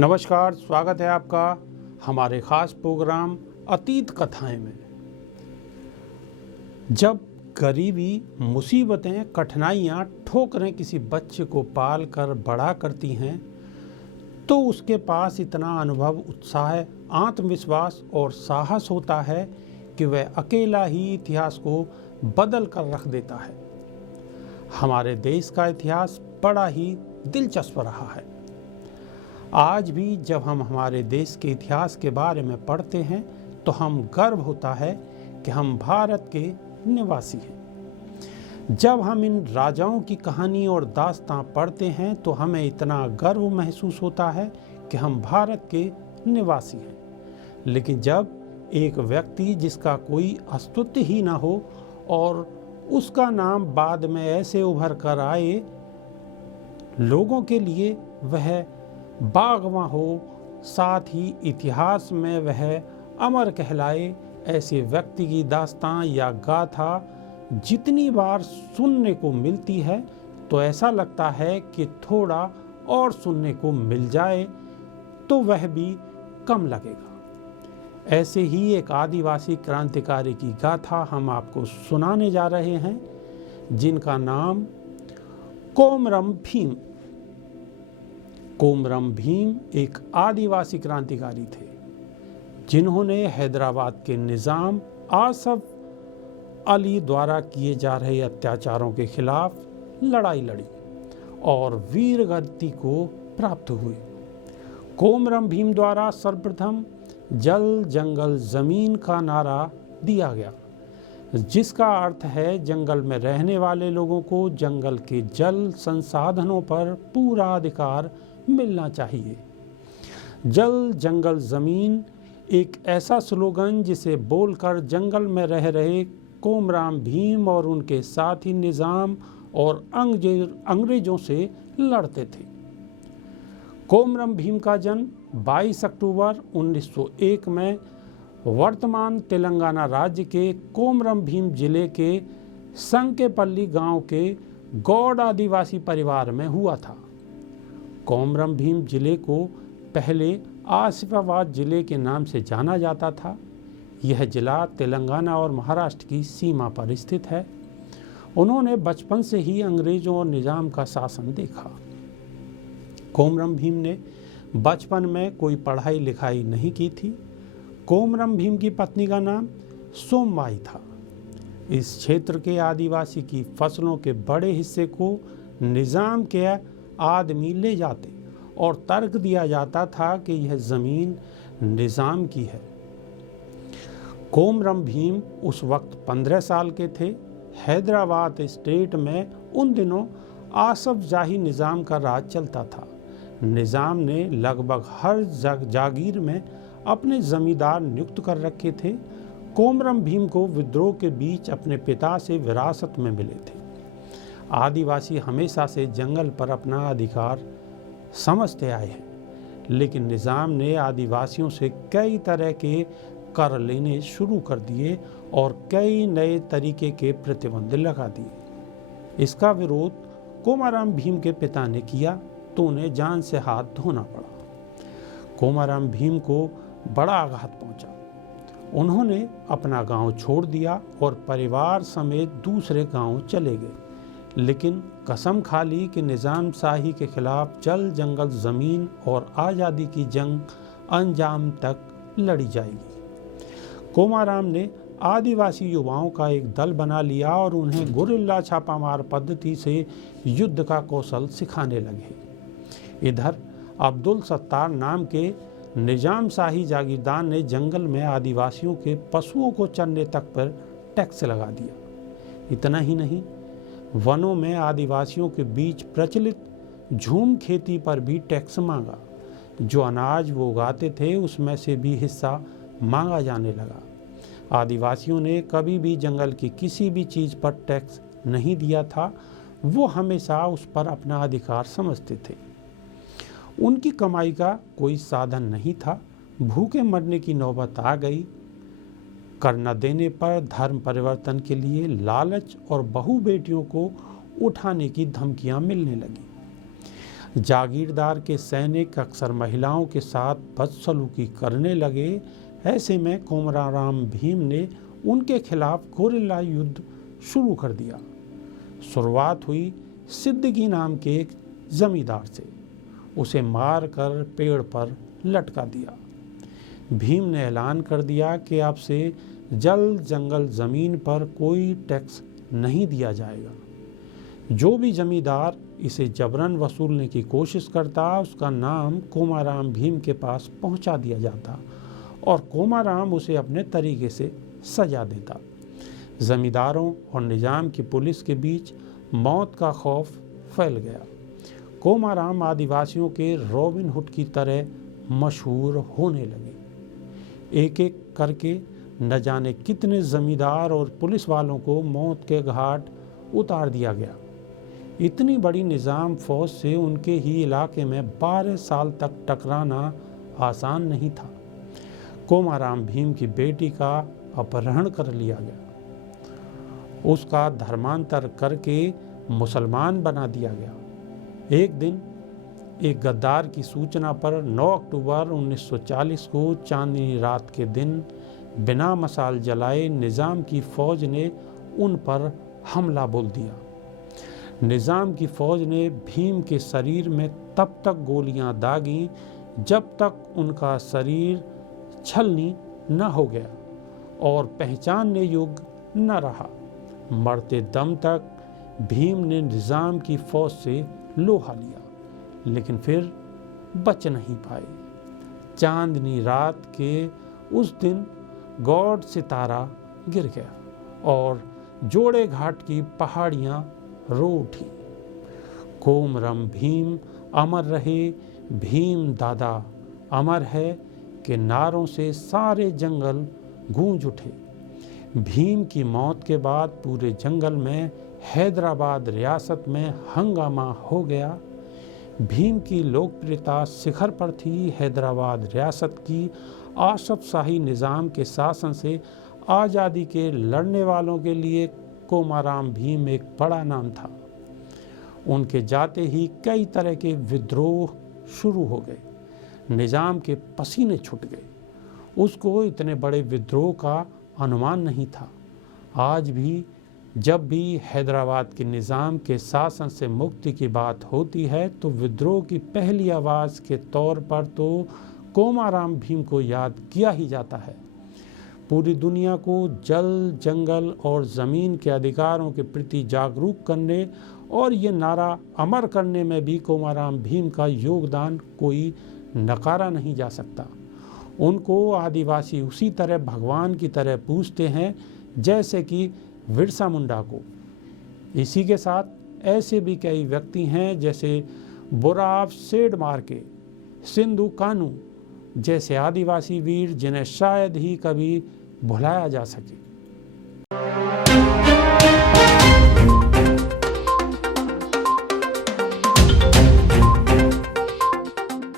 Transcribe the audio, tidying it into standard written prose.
नमस्कार, स्वागत है आपका हमारे ख़ास प्रोग्राम अतीत कथाएं में। जब गरीबी, मुसीबतें, कठिनाइयाँ, ठोकरें किसी बच्चे को पाल कर बड़ा करती हैं तो उसके पास इतना अनुभव, उत्साह, आत्मविश्वास और साहस होता है कि वह अकेला ही इतिहास को बदल कर रख देता है। हमारे देश का इतिहास बड़ा ही दिलचस्प रहा है। आज भी जब हम हमारे देश के इतिहास के बारे में पढ़ते हैं तो हम गर्व होता है कि हम भारत के निवासी हैं। जब हम इन राजाओं की कहानी और दास्तां पढ़ते हैं तो हमें इतना गर्व महसूस होता है कि हम भारत के निवासी हैं। लेकिन जब एक व्यक्ति जिसका कोई अस्तित्व ही ना हो और उसका नाम बाद में ऐसे उभर कर आए, लोगों के लिए वह बागवां हो, साथ ही इतिहास में वह अमर कहलाए, ऐसे व्यक्ति की दास्तां या गाथा जितनी बार सुनने को मिलती है तो ऐसा लगता है कि थोड़ा और सुनने को मिल जाए तो वह भी कम लगेगा। ऐसे ही एक आदिवासी क्रांतिकारी की गाथा हम आपको सुनाने जा रहे हैं, जिनका नाम कोमरम भीम। कोमरम भीम एक आदिवासी क्रांतिकारी थे जिन्होंने हैदराबाद के निज़ाम आसफ अली द्वारा किए जा रहे अत्याचारों के खिलाफ लड़ाई लड़ी और वीरगति को प्राप्त हुए। कोमरम भीम द्वारा सर्वप्रथम जल जंगल ज़मीन का नारा दिया गया, जिसका अर्थ है जंगल में रहने वाले लोगों को जंगल के जल संसाधनों पर पूरा अधिकार मिलना चाहिए। जल जंगल ज़मीन एक ऐसा स्लोगन जिसे बोलकर जंगल में रह रहे कोमरम भीम और उनके साथी निज़ाम और अंग्रेज़ों से लड़ते थे। कोमरम भीम का जन्म 22 अक्टूबर 1901 में वर्तमान तेलंगाना राज्य के कोमरम भीम जिले के संकेपल्ली गांव के गौड़ आदिवासी परिवार में हुआ था। कोमरम भीम जिले को पहले आसिफाबाद जिले के नाम से जाना जाता था। यह जिला तेलंगाना और महाराष्ट्र की सीमा पर स्थित है। उन्होंने बचपन से ही अंग्रेज़ों और निज़ाम का शासन देखा। कोमरम भीम ने बचपन में कोई पढ़ाई लिखाई नहीं की थी। कोमरम भीम की पत्नी का नाम सोमबाई था। इस क्षेत्र के आदिवासी की फसलों के बड़े हिस्से को निज़ाम के आदमी ले जाते और तर्क दिया जाता था कि यह ज़मीन निज़ाम की है। कोमरम भीम उस वक्त 15 साल के थे। हैदराबाद स्टेट में उन दिनों आसफ जाही निज़ाम का राज चलता था। निज़ाम ने लगभग हर जागीर में अपने ज़मींदार नियुक्त कर रखे थे। कोमरम भीम को विद्रोह के बीच अपने पिता से विरासत में मिले थे। आदिवासी हमेशा से जंगल पर अपना अधिकार समझते आए हैं, लेकिन निज़ाम ने आदिवासियों से कई तरह के कर लेने शुरू कर दिए और कई नए तरीके के प्रतिबंध लगा दिए। इसका विरोध कोमरम भीम के पिता ने किया तो उन्हें जान से हाथ धोना पड़ा। कोमरम भीम को बड़ा आघात पहुंचा। उन्होंने अपना गांव छोड़ दिया और परिवार समेत दूसरे गांव चले गए, लेकिन कसम खा ली कि निज़ाम शाही के खिलाफ जल जंगल ज़मीन और आज़ादी की जंग अंजाम तक लड़ी जाएगी। कोमरम ने आदिवासी युवाओं का एक दल बना लिया और उन्हें गुरिल्ला छापामार पद्धति से युद्ध का कौशल सिखाने लगे। इधर अब्दुल सत्तार नाम के निज़ाम शाही जागीरदार ने जंगल में आदिवासियों के पशुओं को चरने तक पर टैक्स लगा दिया। इतना ही नहीं, वनों में आदिवासियों के बीच प्रचलित झूम खेती पर भी टैक्स मांगा। जो अनाज वो उगाते थे उसमें से भी हिस्सा मांगा जाने लगा। आदिवासियों ने कभी भी जंगल की किसी भी चीज़ पर टैक्स नहीं दिया था। वो हमेशा उस पर अपना अधिकार समझते थे। उनकी कमाई का कोई साधन नहीं था। भूखे मरने की नौबत आ गई कर न देने पर धर्म परिवर्तन के लिए लालच और बहू बेटियों को उठाने की धमकियां मिलने लगी। जागीरदार के सैनिक अक्सर महिलाओं के साथ बदसलूकी करने लगे। ऐसे में कोमराराम भीम ने उनके खिलाफ गोरिल्ला युद्ध शुरू कर दिया। शुरुआत हुई सिद्दीकी नाम के एक जमींदार से। उसे मार कर पेड़ पर लटका दिया। भीम ने ऐलान कर दिया कि अब से जल जंगल ज़मीन पर कोई टैक्स नहीं दिया जाएगा। जो भी जमींदार इसे जबरन वसूलने की कोशिश करता, उसका नाम कोमाराम भीम के पास पहुंचा दिया जाता और कोमाराम उसे अपने तरीके से सजा देता। जमींदारों और निजाम की पुलिस के बीच मौत का खौफ फैल गया। कोमाराम आदिवासियों के रॉबिन हुड की तरह मशहूर होने लगे। एक एक करके न जाने कितने जमींदार और पुलिस वालों को मौत के घाट उतार दिया गया। इतनी बड़ी निजाम फौज से उनके ही इलाके में 12 साल तक टकराना आसान नहीं था। कोमाराम भीम की बेटी का अपहरण कर लिया गया। उसका धर्मांतर करके मुसलमान बना दिया गया। एक दिन एक गद्दार की सूचना पर 9 अक्टूबर 1940 को चांदनी रात के दिन बिना मसाल जलाए निज़ाम की फ़ौज ने उन पर हमला बोल दिया। निज़ाम की फ़ौज ने भीम के शरीर में तब तक गोलियां दागी जब तक उनका शरीर छलनी न हो गया और पहचानने योग्य न रहा। मरते दम तक भीम ने निज़ाम की फ़ौज से लोहा लिया, लेकिन फिर बच नहीं पाए। चांदनी रात के उस दिन गॉड सितारा गिर गया और जोड़े घाट की पहाड़ियाँ रो उठी। कोमरम भीम अमर रहे, भीम दादा अमर है के नारों से सारे जंगल गूंज उठे। भीम की मौत के बाद पूरे जंगल में हैदराबाद रियासत में हंगामा हो गया। भीम की लोकप्रियता शिखर पर थी। हैदराबाद रियासत की आसफ शाही निज़ाम के शासन से आज़ादी के लड़ने वालों के लिए कोमाराम भीम एक बड़ा नाम था। उनके जाते ही कई तरह के विद्रोह शुरू हो गए। निज़ाम के पसीने छूट गए। उसको इतने बड़े विद्रोह का अनुमान नहीं था। आज भी जब भी हैदराबाद के निज़ाम के शासन से मुक्ति की बात होती है तो विद्रोह की पहली आवाज़ के तौर पर तो कोमाराम भीम को याद किया ही जाता है। पूरी दुनिया को जल, जंगल और ज़मीन के अधिकारों के प्रति जागरूक करने और ये नारा अमर करने में भी कोमाराम भीम का योगदान कोई नकारा नहीं जा सकता। उनको आदिवासी उसी तरह भगवान की तरह पूजते हैं जैसे कि बिरसा मुंडा को। इसी के साथ ऐसे भी कई व्यक्ति हैं जैसे बोराव सेठमार्के, सिंधु कानू जैसे आदिवासी वीर जिन्हें शायद ही कभी भुलाया जा सके।